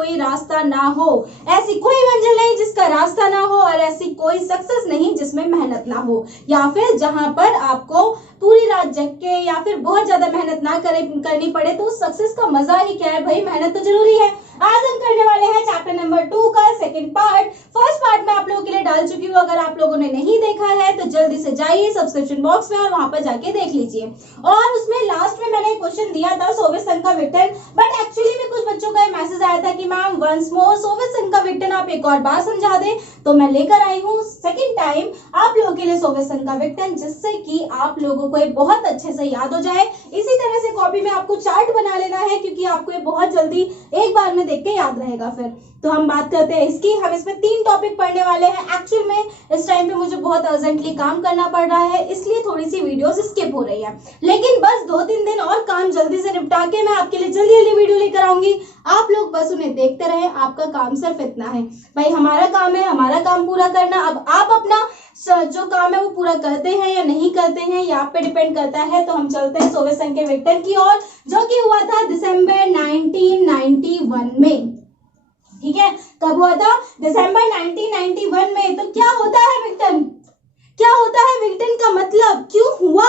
कोई रास्ता ना हो, ऐसी कोई मंजिल नहीं जिसका रास्ता ना हो, और ऐसी कोई सक्सेस नहीं जिसमें मेहनत ना हो, या फिर जहां पर आपको पूरी रात जग के या फिर बहुत ज्यादा मेहनत ना करनी पड़े। तो सक्सेस का मजा ही क्या है भाई, मेहनत तो जरूरी है। आज हम करने वाले हैं चैप्टर नंबर 2 का सेकंड पार्ट। फर्स्ट पार्ट में आप लोगों के लिए डाल चुकी हूँ, अगर आप लोगों ने नहीं देखा है तो जल्दी से जाइए सब्सक्रिप्शन बॉक्स में और वहां पर जाके देख लीजिए। और उसमें लास्ट में मैंने एक क्वेश्चन दिया था सोवियत संघ का विघटन, बट एक्चुअली में कुछ बच्चों का मैसेज आया था कि मैम वंस मोर सोवियत संघ का विघटन आप एक और बार समझा दें, तो मैं लेकर आई हूँ सेकेंड टाइम आप लोगों के लिए सोवियत संघ का विघटन, जिससे कि आप लोगों को बहुत अच्छे से याद हो जाए। इसी तरह से कॉपी में आपको चार्ट बना लेना है, क्योंकि आपको ये बहुत जल्दी एक बार में देख के याद रहेगा। फिर तो हम बात करते हैं इसकी। हम इसमें 3 टॉपिक पढ़ने वाले हैं। एक्चुअल में इस टाइम पे मुझे बहुत अर्जेंटली काम करना पड़ रहा है, इसलिए थोड़ी सी वीडियोस स्किप हो रही है, लेकिन बस 2-3 दिन और काम जल्दी से निपटा के मैं आपके लिए जल्दी जल्दी वीडियो लेकर आऊंगी। आप लोग बस उन्हें देखते रहे, आपका काम सिर्फ इतना है भाई, हमारा काम है हमारा काम पूरा करना। अब आप अपना जो काम है वो पूरा करते हैं या नहीं करते हैं, ये आप पे डिपेंड करता है। तो हम चलते हैं सोवियत संघ के विघटन की ओर, जो कि हुआ था दिसंबर 1991 में। ठीक है, कब हुआ था? दिसंबर 1991 में। तो क्या होता है विघटन? क्या होता है विघटन का मतलब? क्यों हुआ?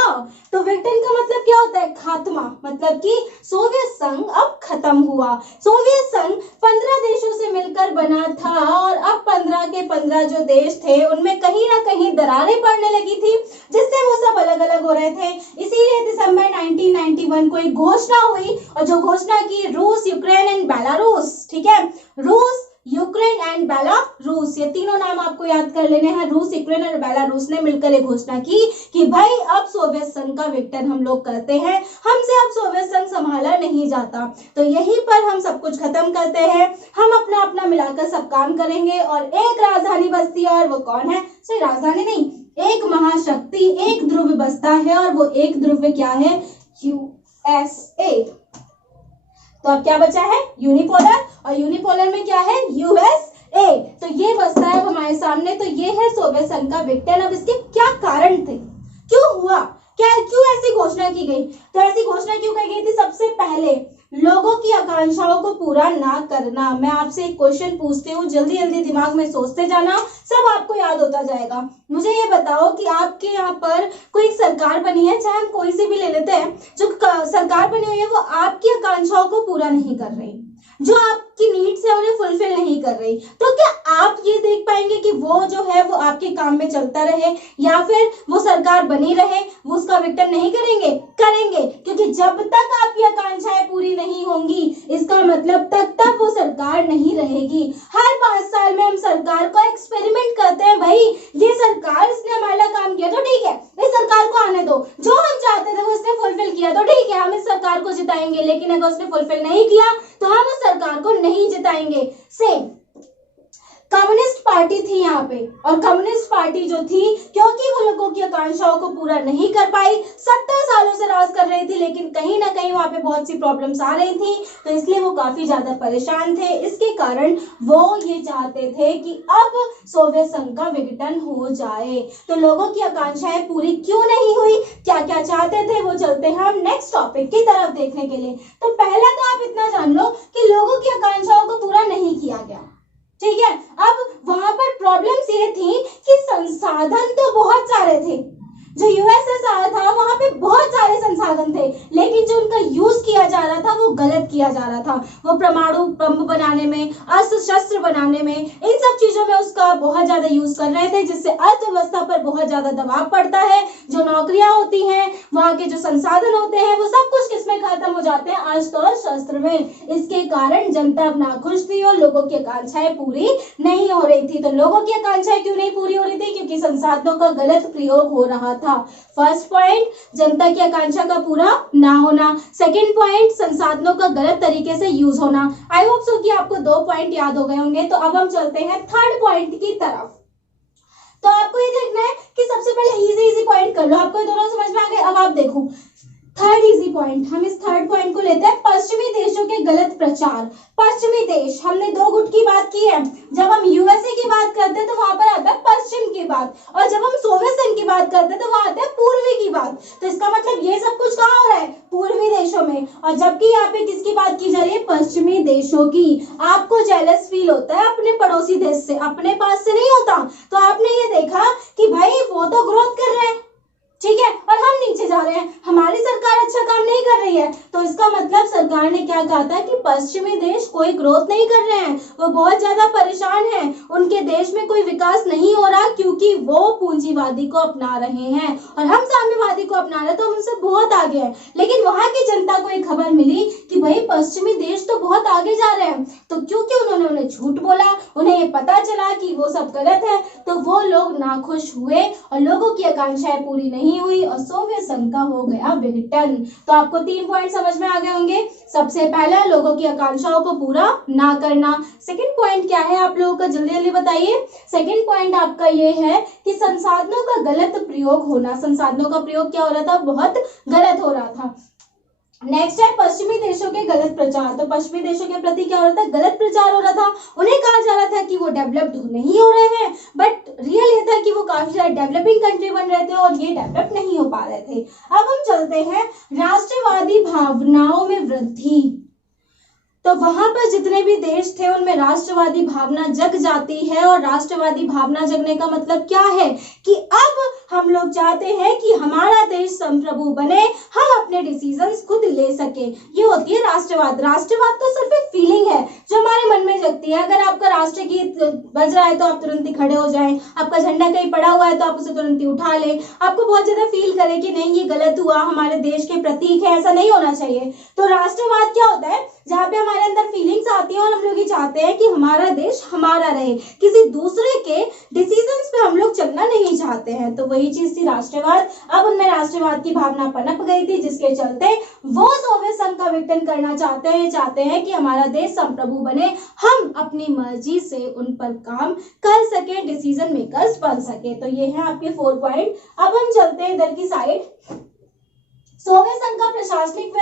तो विघटन का मतलब क्या होता है? खात्मा, मतलब कि सोवियत संघ अब खत्म हुआ। सोवियत संघ 15 देशों से मिलकर बना था, और अब 15 के 15 जो देश थे उनमें कहीं ना कहीं दरारें पड़ने लगी थी, जिससे वो सब अलग अलग हो रहे थे। इसीलिए दिसंबर 1991 को एक घोषणा हुई, और जो घोषणा की रूस, यूक्रेन एंड बेलारूस, ठीक है, रूस, यूक्रेन एंड बेलारूस, ये तीनों नाम आपको याद कर लेने हैं। रूस, यूक्रेन और बेलारूस ने मिलकर एक घोषणा की कि भाई अब सोवियत संघ का विघटन हम लोग करते हैं, हमसे अब सोवियत संघ संभाला नहीं जाता। तो यहीं पर हम सब कुछ खत्म करते हैं, हम अपना अपना मिलाकर सब काम करेंगे, और एक राजधानी बसती है, और वो कौन है? सिर्फ राजधानी नहीं, एक महाशक्ति, एक ध्रुव बसता है, और वो एक ध्रुव क्या है? यूएसए। तो अब क्या बचा है? यूनिपोलर, और यूनिपोलर में क्या है? यूएसए। तो ये बसता है हमारे सामने। तो ये है सोवियत संघ का विघटन। अब इसके क्या कारण थे, क्यों हुआ, क्यों ऐसी घोषणा की गई? तो ऐसी घोषणा क्यों की गई थी? सबसे पहले लोगों की आकांक्षाओं को पूरा ना करना। मैं आपसे एक क्वेश्चन पूछती हूँ, जल्दी जल्दी दिमाग में सोचते जाना, सब आपको याद होता जाएगा। मुझे ये बताओ कि आपके यहाँ पर कोई सरकार बनी है, चाहे हम कोई सी भी ले लेते हैं, जो सरकार बनी हुई है वो आपकी आकांक्षाओं को पूरा नहीं कर रही, जो आपकी नीड्स है उन्हें फुलफिल नहीं कर रही, तो क्या आप ये देख पाएंगे कि वो जो है वो आपके काम में चलता रहे, या फिर वो सरकार बनी रहे, वो उसका विघटन नहीं करेंगे? करेंगे, क्योंकि जब तक आपकी आकांक्षाएं पूरी नहीं होंगी, इसका मतलब तब वो सरकार नहीं रहेगी। हर 5 साल में हम सरकार को एक्सपेरिमेंट करते हैं, भाई ये सरकार, इसने हमारा काम किया तो ठीक है, इस सरकार को आने दो, जो हम चाहते थे वो उसने फुलफिल किया तो ठीक है, हम इस सरकार को जिताएंगे, लेकिन अगर उसने फुलफिल नहीं किया तो हम उस सरकार को नहीं जिताएंगे। सेम कम्युनिस्ट पार्टी थी यहाँ पे, और कम्युनिस्ट पार्टी जो थी, क्योंकि वो लोगों की आकांक्षाओं को पूरा नहीं कर पाई, 70 सालों से राज कर रही थी, लेकिन कहीं ना कहीं वहां पे बहुत सी प्रॉब्लम्स आ रही थी, तो इसलिए वो काफी ज्यादा परेशान थे। इसके कारण वो ये चाहते थे कि अब सोवियत संघ का विघटन हो जाए। तो लोगों की आकांक्षाएं पूरी क्यों नहीं हुई, क्या क्या चाहते थे, वो चलते हैं हम नेक्स्ट टॉपिक की तरफ देखने के लिए। तो पहला तो आप इतना जान लो कि लोगों की आकांक्षाओं को पूरा नहीं किया गया, ठीक है। अब वहां पर प्रॉब्लम्स ये थी कि संसाधन तो बहुत सारे थे, जो यूएसएसआर था वहां पे बहुत सारे संसाधन थे, लेकिन जो उनका यूज किया जा रहा था वो गलत किया जा रहा था। वो परमाणु बम बनाने में, अस्त्र शस्त्र बनाने में, इन सब चीजों में उसका बहुत ज्यादा यूज कर रहे थे, जिससे अर्थव्यवस्था पर बहुत ज्यादा दबाव पड़ता है। जो नौकरियां होती हैं, वहां के जो संसाधन होते हैं, वो सब कुछ किसमें खत्म हो जाते हैं? अस्त्र और शस्त्र में। इसके कारण जनता अब नाखुश थी और लोगों की आकांक्षाएं पूरी नहीं हो रही थी। तो लोगों की आकांक्षाएं क्यों नहीं पूरी हो रही थी? क्योंकि संसाधनों का गलत प्रयोग हो रहा था। फर्स्ट पॉइंट, जनता की आकांक्षा का पूरा ना होना। सेकंड पॉइंट, संसाधनों का गलत तरीके से यूज होना। आई होप सो कि आपको 2 पॉइंट याद हो गए होंगे। तो अब हम चलते हैं थर्ड पॉइंट की तरफ। तो आपको ये देखना है कि सबसे पहले इजी इजी पॉइंट कर लो, आपको ये दोनों समझ में आ गए। अब आप देखो थर्ड इजी पॉइंट, हम इस थर्ड पॉइंट को लेते हैं पश्चिमी देशों के गलत प्रचार। पश्चिमी देश, हमने 2 गुट की बात की है। जब हम यूएसए की बात करते हैं तो वहां पर आता है पश्चिम की बात, और जब हम सोवियत संघ की बात करते हैं तो वहां आता है पूर्वी की बात। तो इसका मतलब ये सब कुछ कहाँ हो रहा है? पूर्वी देशों में, और जबकि यहाँ पे किसकी बात की जा रही है, पश्चिमी देशों की। आपको जेलस फील होता है अपने पड़ोसी देश से, अपने पास से नहीं होता। तो आपने ये देखा कि भाई वो तो ग्रोथ कर रहे हैं, ठीक है, और हम नीचे जा रहे हैं, हमारी सरकार अच्छा काम नहीं कर रही है। तो इसका मतलब सरकार ने क्या कहा था कि पश्चिमी देश कोई ग्रोथ नहीं कर रहे हैं, वो बहुत ज्यादा परेशान हैं, उनके देश में कोई विकास नहीं हो रहा क्योंकि वो पूंजीवादी को अपना रहे हैं और हम साम्यवादी को अपना रहे हैं, तो हम उनसे बहुत आगे हैं। लेकिन वहां की जनता को एक खबर मिली कि भाई पश्चिमी देश तो बहुत आगे जा रहे हैं, तो क्योंकि उन्होंने उन्हें झूठ बोला, उन्हें ये पता चला कि वो सब गलत है, तो वो लोग नाखुश हुए और लोगों की आकांक्षाएं पूरी नहीं हुई और सोवियत संघ का हो गया विघटन। तो आपको 3 पॉइंट समझ में आ गए होंगे। सबसे पहला, लोगों की आकांक्षाओं को पूरा ना करना। सेकंड पॉइंट क्या है आप लोगों का, जल्दी जल्दी बताइए। सेकंड पॉइंट आपका ये है कि संसाधनों का गलत प्रयोग होना। संसाधनों का प्रयोग क्या हो रहा था, बहुत गलत हो रहा था। नेक्स्ट है पश्चिमी देशों के गलत प्रचार। तो पश्चिमी देशों के प्रति क्या हो रहा था, गलत प्रचार हो रहा था। उन्हें कहा जा रहा था कि वो डेवलप्ड नहीं हो रहे हैं, बट रियल ये था कि वो काफी ज्यादा डेवलपिंग कंट्री बन रहे थे और ये डेवलप नहीं हो पा रहे थे। अब हम चलते हैं राष्ट्रवादी भावनाओं में वृद्धि। तो वहां पर जितने भी देश थे उनमें राष्ट्रवादी भावना जग जाती है, और राष्ट्रवादी भावना जगने का मतलब क्या है कि अब हम लोग चाहते हैं कि हमारा देश संप्रभु बने, हम अपने डिसीजंस खुद ले सके। ये होती है राष्ट्रवाद। राष्ट्रवाद तो सिर्फ एक फीलिंग है जो हमारे मन में जगती है। अगर आपका राष्ट्रगीत बज रहा है तो आप तुरंत ही खड़े हो जाएं, आपका झंडा कहीं पड़ा हुआ है तो आप उसे तुरंत ही उठा लें, आपको बहुत ज्यादा फील करें कि नहीं ये गलत हुआ, हमारे देश के प्रतीक है, ऐसा नहीं होना चाहिए। तो राष्ट्रवाद क्या होता है, जहाँ पे हमारे अंदर फीलिंग्स आती हैं और हम लोग ये चाहते हैं कि हमारा देश हमारा रहे, किसी दूसरे के डिसीजंस पे हम लोग चलना नहीं चाहते हैं। तो वही चीज थी राष्ट्रवाद। अब उनमें राष्ट्रवाद की भावना पनप गई थी, जिसके चलते वो सोवियत संघ का विघटन करना चाहते हैं कि हमारा देश संप्रभु बने, हम अपनी मर्जी से उन पर काम कर सके, डिसीजन मेकर्स बन सके। तो ये है आपके 4 पॉइंट। अब हम चलते हैं इधर की साइड। सोवियत संघ का प्रशासनिक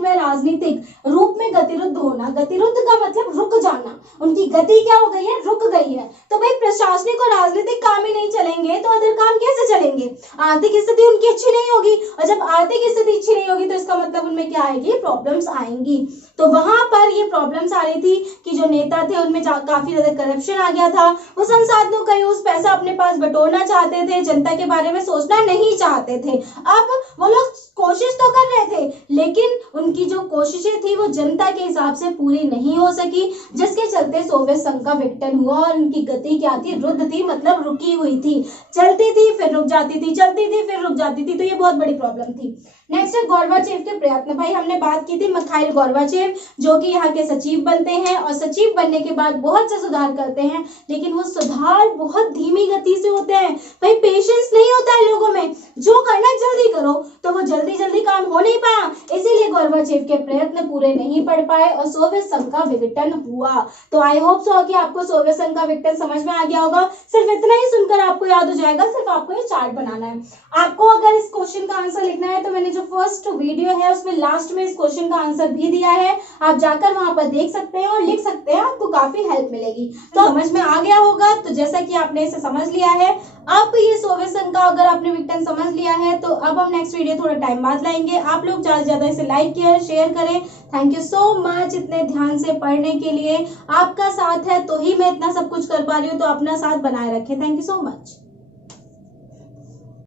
व राजनीतिक रूप में गतिरुद्ध होना। गतिरुद्ध का मतलब रुक जाना, उनकी गति क्या हो गई है, रुक गई है। तो भाई प्रशासनिक और राजनीतिक काम ही नहीं चलेंगे तो अदर काम कैसे चलेंगे। आर्थिक स्थिति उनकी अच्छी नहीं होगी, और जब आर्थिक स्थिति अच्छी नहीं होगी तो इसका मतलब उनमें क्या आएगी, प्रॉब्लम्स आएंगी। तो वहां पर ये प्रॉब्लम्स आ रही थी कि जो नेता थे उनमें काफी ज्यादा करप्शन आ गया था, वो संसाधनों का यूज पैसा अपने पास बटोरना चाहते थे, जनता के बारे में सोचना नहीं चाहते थे। अब वो लोग कोशिश तो कर रहे थे, लेकिन उनकी जो कोशिशें थी वो जनता के हिसाब से पूरी नहीं हो सकी, जिसके चलते सोवियत संघ का विघटन हुआ। और उनकी गति क्या थी, रुद्ध थी, मतलब रुकी हुई थी, चलती थी फिर रुक जाती थी, चलती थी फिर रुक जाती थी। तो ये बहुत बड़ी प्रॉब्लम थी। नेक्स्ट है गोर्बाचेव के प्रयत्न। भाई हमने बात की थी मिखाइल गोर्बाचेव, जो कि यहाँ के सचिव बनते हैं और सचिव बनने के बाद बहुत से सुधार करते हैं, लेकिन वो सुधार बहुत धीमी गति से होते हैं। भाई पेशेंस नहीं होता है लोगों में, जो करना है जल्दी करो, तो वो जल्दी जल्दी काम हो नहीं पाया, इसीलिए गोर्बाचेव के प्रयत्न पूरे नहीं पड़ पाए और सोवियत संघ का विघटन हुआ। तो आई होप सो कि आपको सोवियत संघ का विघटन समझ में आ गया होगा। सिर्फ इतना ही सुनकर आपको याद हो जाएगा, सिर्फ आपको ये चार्ट बनाना है। आपको अगर इस क्वेश्चन का आंसर लिखना है तो मैंने जो फर्स्ट वीडियो है उसमें लास्ट में इस क्वेश्चन का आंसर भी दिया है, आप जाकर वहां पर देख सकते हैं और लिख सकते हैं, आपको काफी हेल्प मिलेगी। तो समझ में आ गया होगा। तो जैसा कि आपने इसे समझ लिया है, अब ये सोवियत संघ का अगर आपने विघटन समझ लिया है, तो अब हम नेक्स्ट वीडियो थोड़ा टाइम बाद लाएंगे। आप लोग ज्यादा से ज्यादा इसे लाइक शेयर करें। थैंक यू सो मच इतने ध्यान से पढ़ने के लिए। आपका साथ है तो ही मैं इतना सब कुछ कर पा रही हूँ, तो अपना साथ बनाए रखें। Thank you so much.